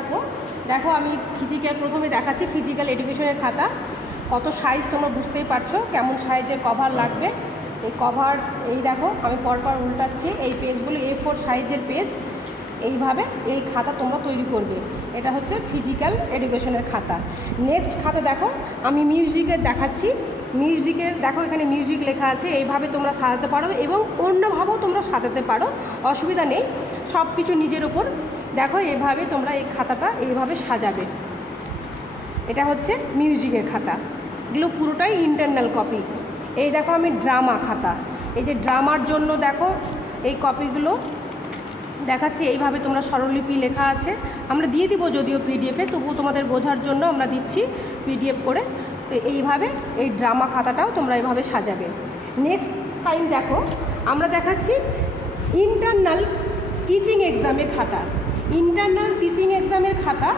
থাকো। দেখো আমি ফিজিক্যাল প্রথমে দেখাচ্ছি ফিজিক্যাল এডুকেশনের খাতা, কত সাইজ তোমরা বুঝতেই পারছো কেমন সাইজের কভার লাগবে। এই কভার এই দেখো আমি পরপর উল্টাচ্ছি, এই পেজগুলো A4 সাইজের পেজ। এইভাবে এই খাতা তোমরা তৈরি করবে। এটা হচ্ছে ফিজিক্যাল এডুকেশনের খাতা। নেক্সট খাতা দেখো আমি মিউজিকের দেখাচ্ছি। মিউজিকের দেখো এখানে মিউজিক লেখা আছে, এইভাবে তোমরা সাজাতে পারো এবং অন্যভাবেও তোমরা সাজাতে পারো, অসুবিধা নেই। সব কিছু নিজের উপর। দেখো এইভাবে তোমরা এই খাতাটা এইভাবে সাজাবে। এটা হচ্ছে মিউজিকের খাতা, এগুলো পুরোটাই ইন্টারনাল কপি। এই দেখো আমি ড্রামা খাতা, এই যে ড্রামার জন্য দেখো এই কপিগুলো দেখাচ্ছি। এইভাবে তোমরা স্বরলিপি লেখা আছে, আমরা দিয়ে দিব যদিও পিডিএফে, তবুও তোমাদের বোঝার জন্য আমরা দিচ্ছি পিডিএফ করে। তো এইভাবে এই ড্রামা খাতাটাও তোমরা এইভাবে সাজাবে। নেক্সট টাইম দেখো আমরা দেখাচ্ছি ইন্টারনাল টিচিং এক্সামের খাতা। ইন্টারনাল টিচিং এক্সামের খাতা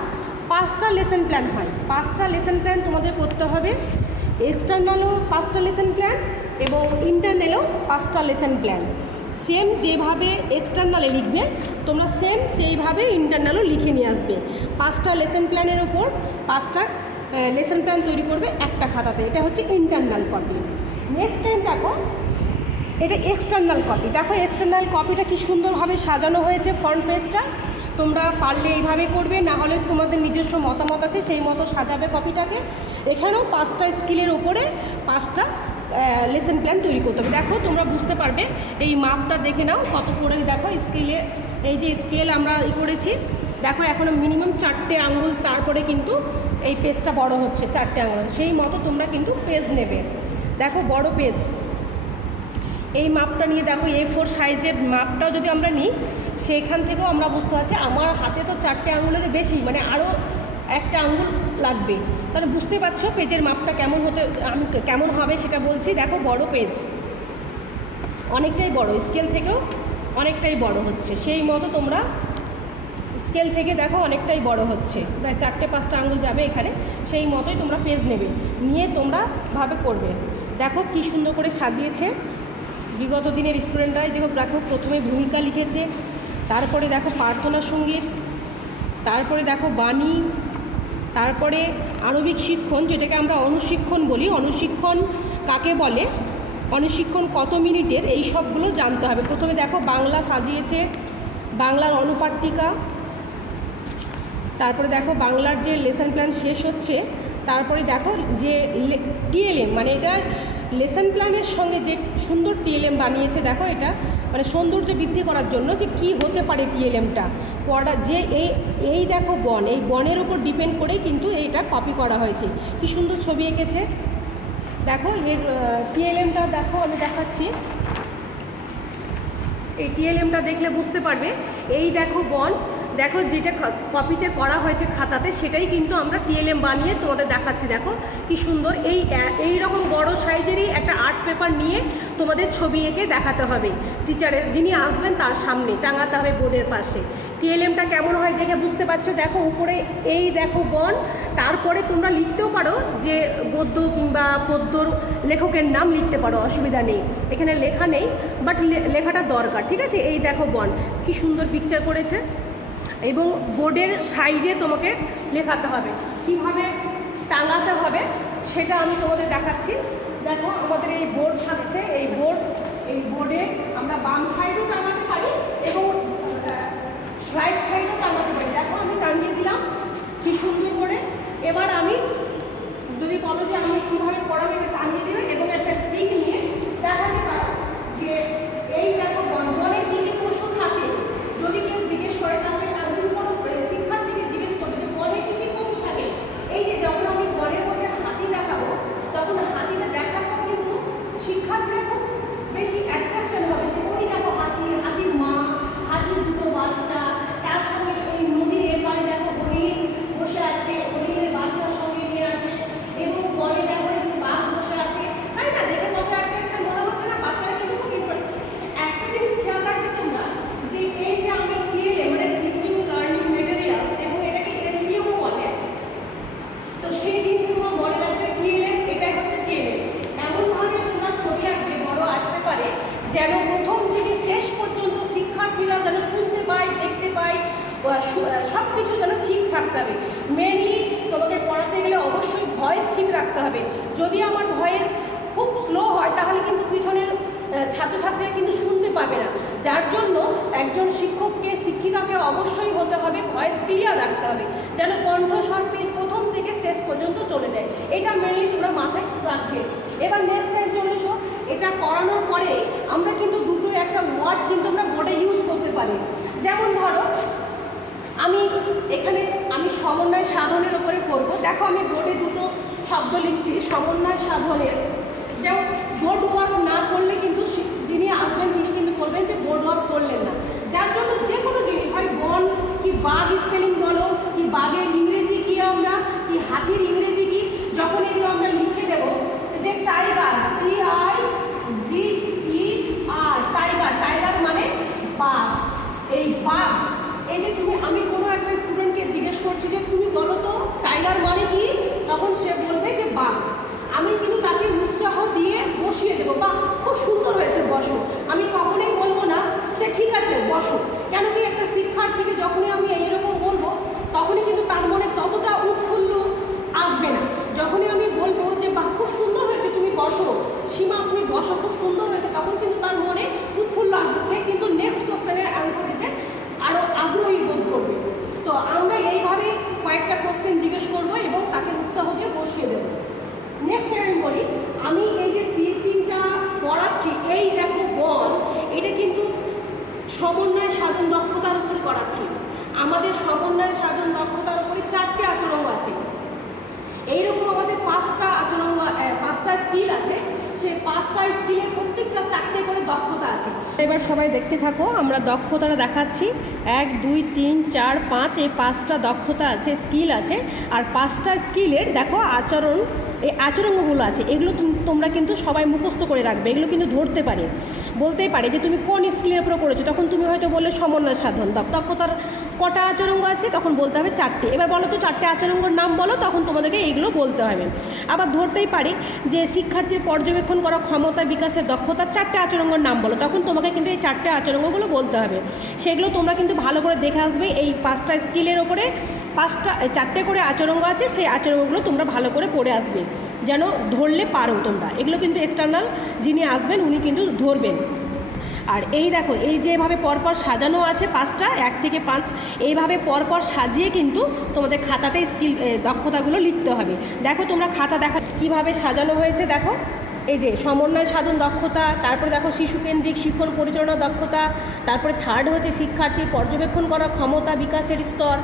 5টা লেসন প্ল্যান হয়। 5টা লেসন প্ল্যান তোমাদের করতে হবে। এক্সটার্নালও 5টা লেসন প্ল্যান এবং ইন্টারনালও 5টা লেসন প্ল্যান। সেম যেভাবে এক্সটার্নালে লিখবে তোমরা সেম সেইভাবে ইন্টারনালও লিখে নিয়ে আসবে। 5টা লেসন প্ল্যানের ওপর 5টা লেসন প্ল্যান তৈরি করবে একটা খাতাতে। এটা হচ্ছে ইন্টারনাল কপি। নেক্সট টাইম দেখো এটা এক্সটার্নাল কপি। দেখো এক্সটার্নাল কপিটা কি সুন্দরভাবে সাজানো হয়েছে ফ্রন্ট পেজটা। তোমরা পারলে এইভাবে করবে, না হলে তোমাদের নিজস্ব মতামত আছে সেই মতো সাজাবে কপিটাকে। এখানেও 5টা স্কিলের ওপরে 5টা লেসন প্ল্যান তৈরি করতে হবে। দেখো তোমরা বুঝতে পারবে, এই মাপটা দেখে নাও কত করে। দেখো স্কেলে এই যে স্কেল আমরা করেছি, দেখো এখনও মিনিমাম 4টে আঙুল, তারপরে কিন্তু এই পেজটা বড় হচ্ছে 4টে আঙুল। সেই মতো তোমরা কিন্তু পেজ নেবে। দেখো বড় পেজ, এই মাপটা নিয়ে দেখো A4 সাইজের মাপটাও যদি আমরা নিই সেইখান থেকেও আমরা বুঝতে পারছি আমার হাতে তো 4টে আঙুলের বেশি, মানে আরও একটা আঙুল লাগবে। তাহলে বুঝতে পারছো পেজের মাপটা কেমন আমি কেমন হবে সেটা বলছি। দেখো বড় পেজ, অনেকটাই বড়, স্কেল থেকেও অনেকটাই বড় হচ্ছে। সেই মতো তোমরা স্কেল থেকে দেখো অনেকটাই বড় হচ্ছে, প্রায় 4টে-5টা আঙুল যাবে এখানে। সেই মতোই তোমরা পেজ নেবে, নিয়ে তোমরা ভাবে করবে। দেখো কি সুন্দর করে সাজিয়েছে বিগত দিনের স্টুডেন্টরাই। দেখো প্রথমে ভূমিকা লিখেছে, তারপরে দেখো প্রার্থনা সঙ্গীত, তারপরে দেখো বাণী, তারপরে আণবিক শিক্ষণ যেটাকে আমরা অনুশিক্ষণ বলি। অনুশিক্ষণ কাকে বলে, অনুশিক্ষণ কত মিনিটের, এই সবগুলো জানতে হবে। প্রথমে দেখো বাংলা সাজিয়েছে, বাংলার অনুপাট্টিকা, তারপরে দেখো বাংলার যে লেসন প্ল্যান শেষ হচ্ছে, তারপরে দেখো যে টিএলএম, মানে এটা লেসন প্ল্যানের সঙ্গে যে সুন্দর টিএলএম বানিয়েছে। দেখো এটা মানে সৌন্দর্য বৃদ্ধি করার জন্য যে কি হতে পারে টিএলএমটা পড়া, যে এই দেখো বন, এই বনের ওপর ডিপেন্ড করেই কিন্তু এইটা কপি করা হয়েছে। কি সুন্দর ছবি এঁকেছে। দেখো এর টিএলএমটা দেখো আমি দেখাচ্ছি। এই টিএলএমটা দেখলে বুঝতে পারবে। এই দেখো বন, দেখো যেটা কপিতে করা হয়েছে খাতাতে সেটাই কিন্তু আমরা টিএলএম বানিয়ে তোমাদের দেখাচ্ছি। দেখো কি সুন্দর। এই রকম বড় সাইজেরই একটা আর্ট পেপার নিয়ে তোমাদের ছবি এঁকে দেখাতে হবে, টিচারের যিনি আসবেন তার সামনে টাঙাতে হবে বোর্ডের পাশে। টিএলএমটা কেমন হয় দেখে বুঝতে পারছো। দেখো উপরে এই দেখো বন, তারপরে তোমরা লিখতেও পারো যে গদ্য কিংবা পদ্যর লেখকের নাম লিখতে পারো, অসুবিধা নেই। এখানে লেখা নেই বাট লেখাটা দরকার, ঠিক আছে। এই দেখো বন, কি সুন্দর পিকচার করেছে। এবং বোর্ডের সাইডে তোমাকে লেখাতে হবে, কিভাবে টাঙাতে হবে সেটা আমি তোমাদের দেখাচ্ছি। দেখো আমাদের এই বোর্ড থাকছে, এই বোর্ডে আমরা বাম সাইডও টাঙাতে পারি এবং রাইট সাইডও টাঙাতে পারি। দেখো আমি টাঙিয়ে দিলাম কি সুন্দর করে। এবার আমি যদি বলো যে আমি কীভাবে পড়াবো এটা টাঙিয়ে দেবে এবং একটা স্টিক নিয়ে দেখাতে পারো যে এই দেখো বনে কী কী পশু থাকে। যদি কেউ জিজ্ঞেস করে তাহলে একদিন কোনো শিক্ষার্থীকে জিজ্ঞেস করবে যে বনে কী কী পশু থাকে। এই যে যখন আমি বনের মধ্যে হাতি দেখাবো তখন হাতিটা দেখার পর কিন্তু শিক্ষার্থীরা খুব বেশি অ্যাট্রাকশন হবে যে ওই দেখো হাতির মা, হাতির দুটো বাচ্চা, তার সঙ্গে রাখতে হবে। মেনলি তোমাকে পড়াতে গেলে অবশ্যই ভয়েস ঠিক রাখতে হবে। যদি আমার ভয়েস খুব স্লো হয় তাহলে কিন্তু পিছনের ছাত্রছাত্রীরা কিন্তু শুনতে পাবে না। যার জন্য একজন শিক্ষককে শিক্ষিকাকে অবশ্যই হতে হবে ভয়েস ক্লিয়ার রাখতে হবে, যেন কণ্ঠস্বর প্রথম থেকে শেষ পর্যন্ত চলে যায়। এটা মেনলি তোমরা মাথায় রাখবে। এবার নেক্সট টাইম চলে এসো, এটা করানোর পরে আমরা কিন্তু দুটো একটা ওয়ার্ড কিন্তু আমরা বোর্ডে ইউজ করতে পারি। যেমন ধরো আমি সমন্বয় সাধনের উপরে করব। দেখো আমি বোর্ডে দুটো শব্দ লিখছি সমন্বয় সাধনের। যেমন বোর্ড ওয়ার্ক না করলে কিন্তু যিনি আসবেন তিনি কিন্তু বলবেন যে বোর্ড ওয়ার্ক করলেন না। যার জন্য যে কোনো জিনিস হয় বন কি বাঘ স্পেলিং বলো, কি বাঘের ইংরেজি কি আমরা, কি হাতির ইংরেজি কি, যখন এগুলো আমরা লিখে দেবো যে টাইগার TIGER টাইগার মানে বাঘ। এই বাঘ, এই যে আমি কোনো একটা স্টুডেন্টকে জিজ্ঞেস করছি যে তুমি বলো তো টাইগার মানে কি, তখন সে বলবে যে বাঘ। আমি কিন্তু তাকে উৎসাহ দিয়ে বসিয়ে দেবো, বা খুব সুন্দর হয়েছে বসো। আমি কখনোই বলবো না যে ঠিক আছে বসো। কেন কি একটা শিক্ষার্থীকে যখনই আমি এইরকম বলবো তখনই কিন্তু তার মনে ততটা উৎফুল্ল আসবে না। যখনই আমি বলবো যে বাহ খুব সুন্দর হয়েছে তুমি বসো, সীমা তুমি বসো খুব সুন্দর হয়েছে, তখন কিন্তু তার মনে উৎফুল্ল আসবে, সে কিন্তু নেক্সট কোশ্চেনের অ্যান্সার দিতে আরও আগ্রহী বোধ করবে। তো আমরা এইভাবে কয়েকটা কোশ্চেন জিজ্ঞেস করবো এবং তাকে উৎসাহ দিয়ে বসিয়ে দেবো। নেক্সট আমি বলি, আমি এই যে টিচিংটা পড়াচ্ছি, এই দেখো বল, এটা কিন্তু সমন্বয় সাধন দক্ষতার উপরে করাচ্ছি। আমাদের সমন্বয় সাধন দক্ষতার উপরে 4টে আচরণ আছে। এইরকম আমাদের 5টা স্কিল আছে। সেই 5টা স্কিলের প্রত্যেকটা 4টে করে দক্ষতা আছে। এবার সবাই দেখতে থাকো, আমরা দক্ষতাটা দেখাচ্ছি। 1 2 3 4 5 এই 5টা দক্ষতা আছে, স্কিল আছে। আর 5টা স্কিলের দেখো আচরণ, এই আচরণগুলো আছে, এগুলো তোমরা কিন্তু সবাই মুখস্থ করে রাখবে। এগুলো কিন্তু ধরতে পারে, বলতেই পারে যে তুমি কোন স্কিলের উপরে করেছো, তখন তুমি হয়তো বললে সমন্বয় সাধন দক্ষতার কটা আচরণ আছে, তখন বলতে হবে 4টে। এবার বলো তো 4টে আচরণের নাম বলো, তখন তোমাদেরকে এইগুলো বলতে হবে। আবার ধরতেই পারি যে শিক্ষার্থীর পর্যবেক্ষণ করা ক্ষমতা বিকাশের দক্ষতার 4টে আচরণের নাম বলো, তখন তোমাকে কিন্তু এই 4টে আচরণগুলো বলতে হবে। সেগুলো তোমরা কিন্তু ভালো করে দেখে আসবে। এই 5টা স্কিলের ওপরে 4টে করে আচরণ আছে, সেই আচরণগুলো তোমরা ভালো করে পড়ে আসবে, যেন ধরলে পারো তোমরা। এগুলো কিন্তু এক্সটার্নাল যিনি আসবেন উনি কিন্তু ধরবেন। আর এই দেখো, এই যেভাবে পরপর সাজানো আছে 5টা 1 থেকে 5, এইভাবে পরপর সাজিয়ে কিন্তু তোমাদের খাতাতে স্কিল দক্ষতাগুলো লিখতে হবে। দেখো তোমরা খাতা দেখা কীভাবে সাজানো হয়েছে। দেখো এই যে সমন্বয় সাধন দক্ষতা, তারপরে দেখো শিশুকেন্দ্রিক শিক্ষণ পরিচালনা দক্ষতা, তারপরে 3rd হচ্ছে শিক্ষার্থীর পর্যবেক্ষণ করার ক্ষমতা বিকাশের স্তর,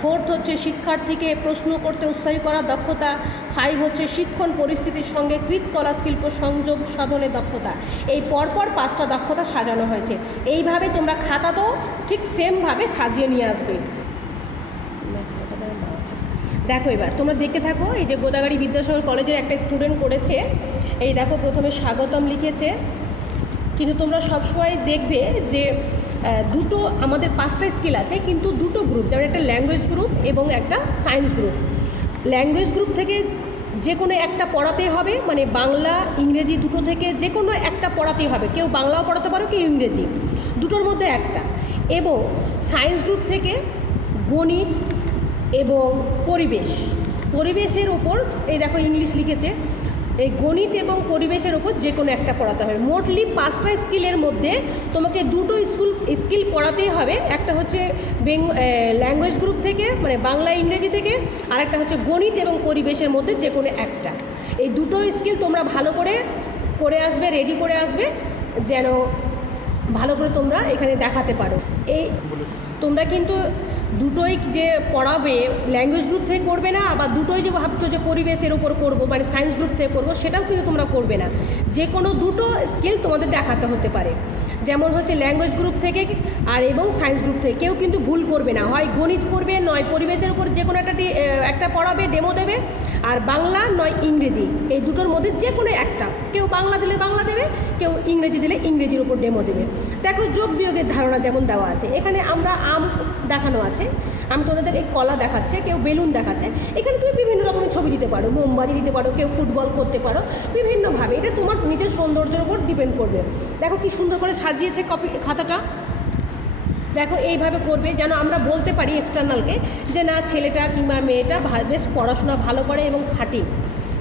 4th হচ্ছে শিক্ষার্থীকে প্রশ্ন করতে উৎসাহী করার দক্ষতা, 5 হচ্ছে শিক্ষণ পরিস্থিতির সঙ্গে কৃতকলা শিল্প সংযোগ সাধনের দক্ষতা। এই পরপর 5টা দক্ষতা সাজানো হয়েছে। এইভাবে তোমরা খাতাতেও ঠিক সেমভাবে সাজিয়ে নিয়ে আসবে। দেখো এবার তোমরা দেখতে থাকো, এই যে গোদাগাড়ি বিদ্যাসাগর কলেজের একটা স্টুডেন্ট করেছে। এই দেখো প্রথমে স্বাগতম লিখেছে, কিন্তু তোমরা সবসময় দেখবে যে দুটো আমাদের 5টা স্কিল আছে, কিন্তু দুটো গ্রুপ, যেমন একটা ল্যাঙ্গুয়েজ গ্রুপ এবং একটা সায়েন্স গ্রুপ। ল্যাঙ্গুয়েজ গ্রুপ থেকে যে কোনো একটা পড়াতেই হবে, মানে বাংলা ইংরেজি দুটো থেকে যে কোনো একটা পড়াতেই হবে। কেউ বাংলাও পড়াতে পারো, কেউ ইংরেজি, দুটোর মধ্যে একটা। এবং সায়েন্স গ্রুপ থেকে গণিত এবং পরিবেশের ওপর, এই দেখো ইংলিশ লিখেছে, এই গণিত এবং পরিবেশের ওপর যে কোনো একটা পড়াতে হবে। মোটলি 5টা স্কিলের মধ্যে তোমাকে দুটো স্কিল পড়াতেই হবে। একটা হচ্ছে ল্যাঙ্গুয়েজ গ্রুপ থেকে, মানে বাংলা ইংরেজি থেকে, আর একটা হচ্ছে গণিত এবং পরিবেশের মধ্যে যে কোনো একটা। এই দুটো স্কিল তোমরা ভালো করে আসবে, রেডি করে আসবে, যেন ভালো করে তোমরা এখানে দেখাতে পারো। এই তোমরা কিন্তু দুটোই যে পড়াবে ল্যাঙ্গুয়েজ গ্রুপ থেকে করবে না, আবার দুটোই যে ভাবছো যে পরিবেশের উপর করবো, মানে সায়েন্স গ্রুপ থেকে করবো, সেটাও কিন্তু তোমরা করবে না। যে কোনো দুটো স্কিল তোমাদের দেখাতে হতে পারে। যেমন হচ্ছে ল্যাঙ্গুয়েজ গ্রুপ থেকে আর এবং সায়েন্স গ্রুপ থেকে কেউ কিন্তু ভুল করবে না, হয় গণিত করবে, নয় পরিবেশের উপর যে কোনো একটা পড়াবে, ডেমো দেবে, আর বাংলা নয় ইংরেজি, এই দুটোর মধ্যে যে কোনো একটা। কেউ বাংলা দিলে বাংলা দেবে, কেউ ইংরেজি দিলে ইংরেজির উপর ডেমো দেবে। দেখো যোগ বিয়োগের ধারণা যেমন দেওয়া আছে, এখানে আমরা আম দেখানো আছে, আমি তোমাদের এই কলা দেখাচ্ছে, কেউ বেলুন দেখাচ্ছে। এখানে তুমি বিভিন্ন রকমের ছবি দিতে পারো, মোমবাতি দিতে পারো, কেউ ফুটবল করতে পারো, বিভিন্নভাবে। এটা তোমার নিজের সৌন্দর্যের উপর ডিপেন্ড করবে। দেখো কি সুন্দর করে সাজিয়েছে খাতাটা। দেখো এইভাবে করবে যেন আমরা বলতে পারি এক্সটার্নালকে যে না ছেলেটা কিংবা মেয়েটা বেশ পড়াশোনা ভালো করে এবং খাঁটি,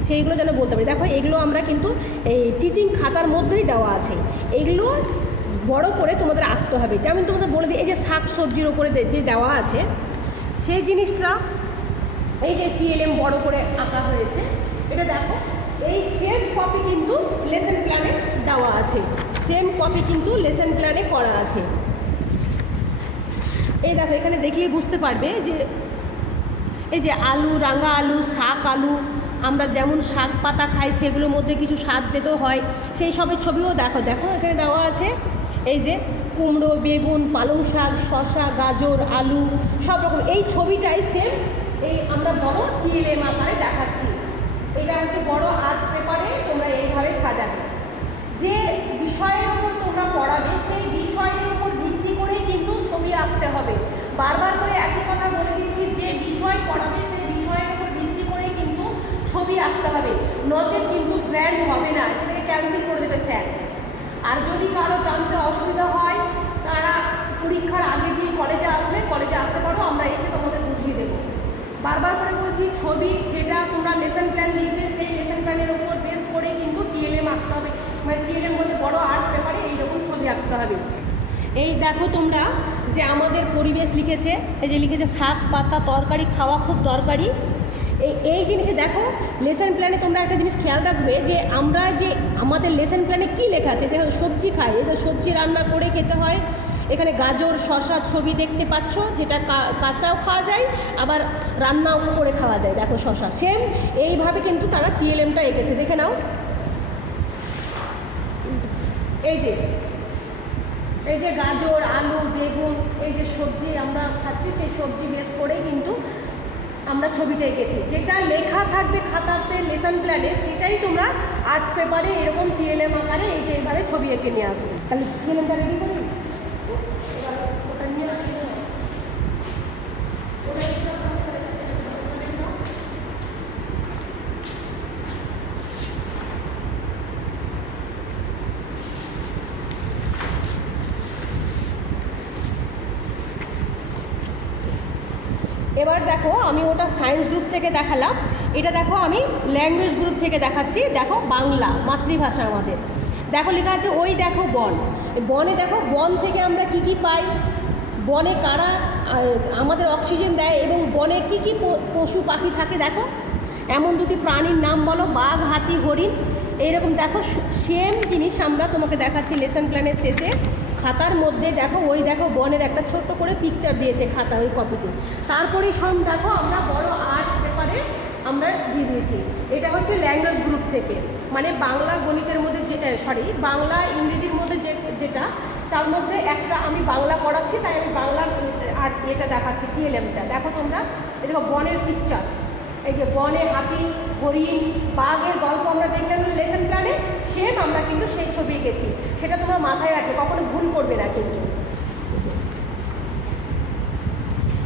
সেইগুলো যেন বলতে পারি। দেখো এগুলো আমরা কিন্তু এই টিচিং খাতার মধ্যেই দেওয়া আছে, এইগুলো বড় করে তোমাদের আঁকতে হবে। যেমন তোমাদের বলে দিই এই যে শাক সবজির ওপরে যে দেওয়া আছে সেই জিনিসটা, এই যে TLM বড় করে আঁকা হয়েছে, এটা দেখো এই সেম কপি কিন্তু লেসন প্ল্যানে দেওয়া আছে, সেম কপি কিন্তু লেসন প্ল্যানে করা আছে। এই দেখো এখানে দেখলেই বুঝতে পারবে যে এই যে আলু, রাঙা আলু, শাক আলু, আমরা যেমন শাক পাতা খাই সেগুলোর মধ্যে কিছু স্বাদ দিতেও হয়, সেই সবের ছবিও দেখো দেখো এখানে দেওয়া আছে। এই যে কুমড়ো, বেগুন, পালং শাক, শসা, গাজর, আলু সব রকম, এই ছবিটাই সেম এই আমরা বড় TLM আকারে দেখাচ্ছি। এটা হচ্ছে বড় আর্ট পেপারে তোমরা এইভাবে সাজাবে। যে বিষয়ের উপর তোমরা পড়াবে সেই বিষয়ের উপর ভিত্তি করে কিন্তু ছবি আঁকতে হবে। বারবার করে একই কথা বলে দিচ্ছি, যে বিষয় পড়াবে সেই বিষয়ের উপর ভিত্তি করে কিন্তু ছবি আঁকতে হবে, নচেত কিন্তু ব্র্যান্ড হবে না, সেটাকে ক্যান্সেল করে দেবে স্যার। আর যদি কারো জানতে অসুবিধা হয় তারা পরীক্ষার আগের দিন কলেজে আসতে পারো, আমরা এসে তোমাদের বুঝিয়ে দেবো। বারবার করে বলছি, ছবি যেটা তোমরা লেসন প্ল্যান লিখবে সেই লেসন প্ল্যানের উপর বেস করে কিন্তু TLM আঁকতে হবে, মানে TLM বলতে বড় আর্ট পেপারে এইরকম ছবি আঁকতে হবে। এই দেখো তোমরা যে আমাদের পরিবেশ লিখেছে, এই যে লিখেছে শাক পাতা তরকারি খাওয়া খুব দরকারি। এই জিনিসে দেখো লেসন প্ল্যানে তোমরা একটা জিনিস খেয়াল রাখবে যে আমরা যে আমাদের লেসন প্ল্যানে কী লেখা আছে, দেখো সবজি খাই, এদের সবজি রান্না করে খেতে হয়। এখানে গাজর শসা ছবি দেখতে পাচ্ছ, যেটা কাঁচাও খাওয়া যায় আবার রান্নাও করে খাওয়া যায়। দেখো শসা সেম এইভাবে কিন্তু তারা TLMটা এঁকেছে, দেখে নাও। এই যে গাজর, আলু, বেগুন, এই যে সবজি আমরা খাচ্ছি সেই সবজি বেস করেই কিন্তু আমরা ছবিটা এঁকেছি। যেটা লেখা থাকবে খাতাতে লেসন প্ল্যানে সেটাই তোমরা আর্ট পেপারে এরকম TLM আকারে এই যে এইভাবে ছবি এঁকে নিয়ে আসবে। তাহলে TLMটা রেডি করি, ওটা নিয়ে আসবে। এবার দেখো আমি ওটা সায়েন্স গ্রুপ থেকে দেখালাম, এটা দেখো আমি ল্যাঙ্গুয়েজ গ্রুপ থেকে দেখাচ্ছি। দেখো বাংলা মাতৃভাষা আমাদের, দেখো লেখা আছে ওই দেখো বন। বনে দেখো বন থেকে আমরা কি কি পাই, বনে কারা আমাদের অক্সিজেন দেয় এবং বনে কি কি পশু পাখি থাকে। দেখো এমন দুটি প্রাণীর নাম বলো, বাঘ, হাতি, হরিণ। এইরকম দেখো সেম জিনিস আমরা তোমাকে দেখাচ্ছি লেসন প্ল্যানের শেষে খাতার মধ্যে। দেখো ওই দেখো বনের একটা ছোট্ট করে পিকচার দিয়েছে খাতা ওই কপিতে। তারপরেই সব দেখো আমরা বড় আর্ট পেপারে আমরা দিয়ে দিয়েছি। এটা হচ্ছে ল্যাঙ্গুয়েজ গ্রুপ থেকে, মানে বাংলা গণিতের মধ্যে বাংলা ইংরেজির মধ্যে যেটা তার মধ্যে একটা আমি বাংলা পড়াচ্ছি, তাই আমি বাংলার আর্ট এটা দেখাচ্ছি TLMটা। দেখো তোমরা এই দেখো বনের পিকচার, এই যে বনে হাতি হরিণ বাঘের গল্প আমরা দেখলাম লেসন প্ল্যানে, সেম আমরা কিন্তু সেই ছবি এঁকেছি। সেটা তোমরা মাথায় রাখবে, কখনো ভুল করবে না কিন্তু।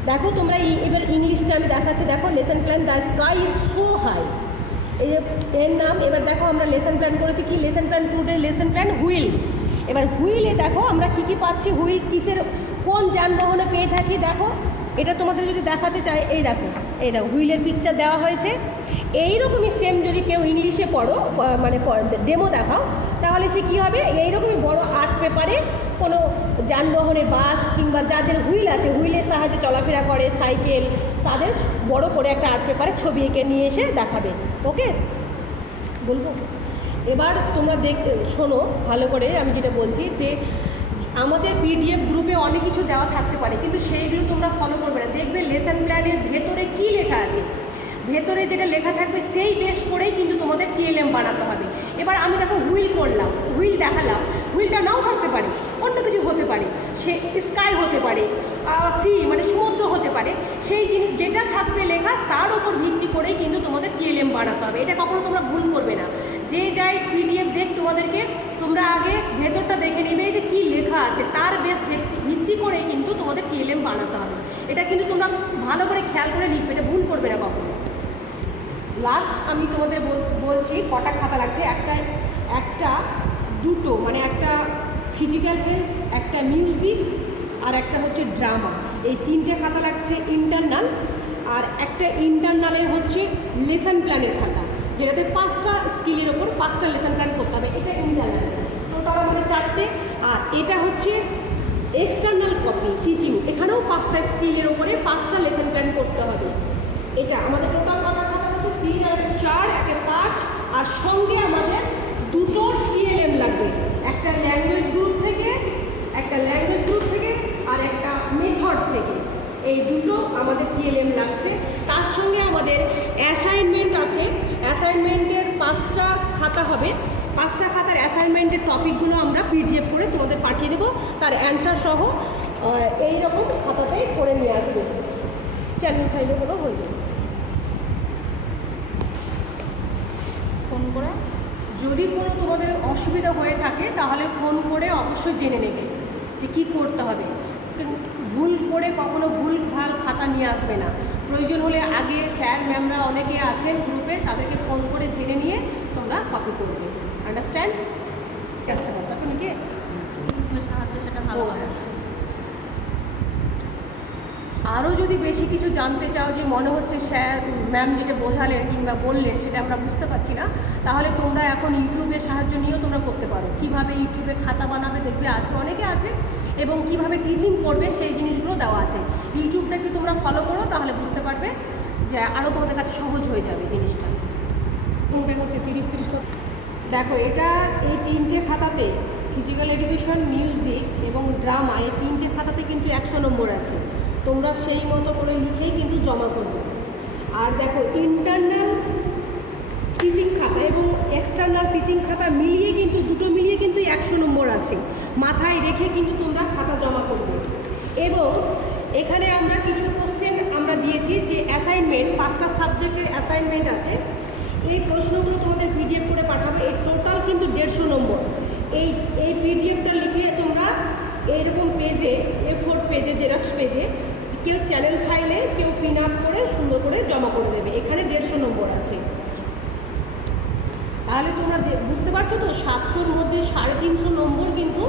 দেখো তোমরা এবার ইংলিশটা আমি দেখাচ্ছি। দেখো lesson plan the sky is so high, এই যে এর নাম। এবার দেখো আমরা লেসন প্ল্যান করেছি কি, lesson plan today lesson plan wheel. এবার হুইলে দেখো আমরা কী কী পাচ্ছি, হুইল কিসের কোন যানবাহনে পেয়ে থাকি। দেখো এটা তোমাদের যদি দেখাতে চাই, এই দেখো হুইলের পিকচার দেওয়া হয়েছে। এইরকমই সেম যদি কেউ ইংলিশে পড়ো মানে ডেমো দেখাও, তাহলে সে কী হবে, এইরকমই বড় আর্ট পেপারে কোনো যানবাহনে বাস কিংবা যাদের হুইল আছে, হুইলের সাহায্যে চলাফেরা করে সাইকেল, তাদের বড় করে একটা আর্ট পেপারে ছবি এঁকে নিয়ে এসে দেখাবে। ওকে বলবো। এবার তোমরা শোনো ভালো করে আমি যেটা বলছি, যে আমাদের PDF গ্রুপে অনেক কিছু দেওয়া থাকতে পারে, কিন্তু সেইগুলো তোমরা ফলো করবে না। দেখবে লেসন প্ল্যানের ভেতরে কী লেখা আছে, ভেতরে যেটা লেখা থাকবে সেই বেস করেই কিন্তু তোমাদের TLM বানাতে হবে। এবার আমি দেখো হুইল করলাম, হুইল দেখালাম, হুইলটা নাও থাকতে পারে, অন্য কিছু হতে পারে, সে স্কাই হতে পারে, সি মানে সমুদ্র হতে পারে। সেই জিনিস যেটা থাকবে লেখা তার উপর ভিত্তি করেই কিন্তু তোমাদের TLM বানাতে হবে। এটা কখনো তোমরা ভুল করবে না। যে যাই PDF দেখ তোমাদেরকে, তোমরা আগে ভেতরটা দেখে নেবে যে কী লেখা আছে, তার বেশ ভিত্তি করে কিন্তু তোমাদের TLM বানাতে হবে। এটা কিন্তু তোমরা ভালো করে খেয়াল করে লিখবে, এটা ভুল করবে না কখনো। লাস্ট আমি তোমাদের বলছি কটা খাতা লাগছে, একটা দুটো, মানে একটা ফিজিক্যাল হেলথ, একটা মিউজিক, আর একটা হচ্ছে ড্রামা। এই 3টে খাতা লাগছে ইন্টারনাল, আর একটা ইন্টারনালের হচ্ছে লেসন প্ল্যানের খাতা, যেটাতে 5টা স্কিলের ওপর 5টা লেসন প্ল্যান করতে হবে। এটা ইন্টারনাল, টোটাল আমাদের 4টে। আর এটা হচ্ছে এক্সটার্নাল কপি টিচিং, এখানেও 5টা স্কিলের ওপরে 5টা লেসন প্ল্যান করতে হবে। এটা আমাদের টোটাল কটা খাতা হচ্ছে 3 আর 4, 1 5, আর সঙ্গে আমাদের 2টো টিএলএম লাগবে, একটা ল্যাঙ্গুয়েজ গ্রুপ থেকে আর একটা মেথড থেকে। এই দুটো আমাদের টিএলএম লাগছে। তার সঙ্গে আমাদের অ্যাসাইনমেন্ট আছে, অ্যাসাইনমেন্টের 5টা খাতা হবে। 5টা খাতার অ্যাসাইনমেন্টের টপিকগুলো আমরা পিডিএফ করে তোমাদের পাঠিয়ে দেবো, তার অ্যান্সার সহ এই রকম খাতাতে করে নিয়ে আসবে। চ্যানেল ফাইলে হলো হয়ে যাবে। ফোন করে যদি কোনো তোমাদের অসুবিধা হয়ে থাকে তাহলে ফোন করে অবশ্যই জেনে নেবে যে কী করতে হবে। ভুল করে কখনো ভুল ভাল খাতা নিয়ে আসবে না। প্রয়োজন হলে আগে স্যার ম্যামরা অনেকে আছেন গ্রুপে, তাদেরকে ফোন করে জেনে নিয়ে তোমরা কপি করবে। আন্ডারস্ট্যান্ড? আসতে পারবা তুমি কি সাহায্য, সেটা ভালো হবে। আরও যদি বেশি কিছু জানতে চাও, যে মনে হচ্ছে স্যার ম্যাম যেটা বোঝালেন কিংবা বললেন সেটা আমরা বুঝতে পারছি না, তাহলে তোমরা এখন ইউটিউবের সাহায্য নিয়েও তোমরা করতে পারো। কিভাবে ইউটিউবে খাতা বানাবে দেখবে আছে, অনেকে আছে, এবং কিভাবে টিচিং করবে সেই জিনিসগুলো দেওয়া আছে। ইউটিউবটা একটু তোমরা ফলো করো, তাহলে বুঝতে পারবে যে আরও তোমাদের কাছে সহজ হয়ে যাবে জিনিসটা। তোমরা হচ্ছে 30 দেখো, এটা এই 3টে খাতাতে ফিজিক্যাল এডুকেশন, মিউজিক এবং ড্রামা, এই 3টে খাতাতে কিন্তু 100 নম্বর আছে। তোমরা সেই মতো করে লিখেই কিন্তু জমা করবে। আর দেখো, ইন্টারনাল টিচিং খাতা এবং এক্সটার্নাল টিচিং খাতা মিলিয়ে কিন্তু, দুটো মিলিয়ে কিন্তু 100 নম্বর আছে। মাথায় রেখে কিন্তু তোমরা খাতা জমা করবে। এবং এখানে আমরা কিছু কোশ্চেন আমরা দিয়েছি, যে অ্যাসাইনমেন্ট, 5টা সাবজেক্টের অ্যাসাইনমেন্ট আছে। এই প্রশ্নগুলো তোমাদের পিডিএফ করে পাঠাবে। এই টোটাল কিন্তু 150 নম্বর। এই পিডিএফটা লিখে তোমরা এইরকম পেজে, A4 পেজে, জেরক্স পেজে, কেউ চ্যানেল ফাইলে, কেউ পিন আপ করে সুন্দর করে জমা করে দেবে। এখানে 150 নম্বর আছে। তাহলে তোমরা বুঝতে পারছো তো, 700-র মধ্যে 350 নম্বর কিন্তু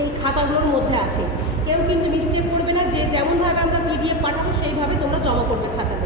এই খাতাগুলোর মধ্যে আছে। কেউ কিন্তু মিস্টেক করবে না, যে যেমনভাবে আমরা পিডিএফ পাঠাবো সেইভাবে তোমরা জমা করবে খাতাটা।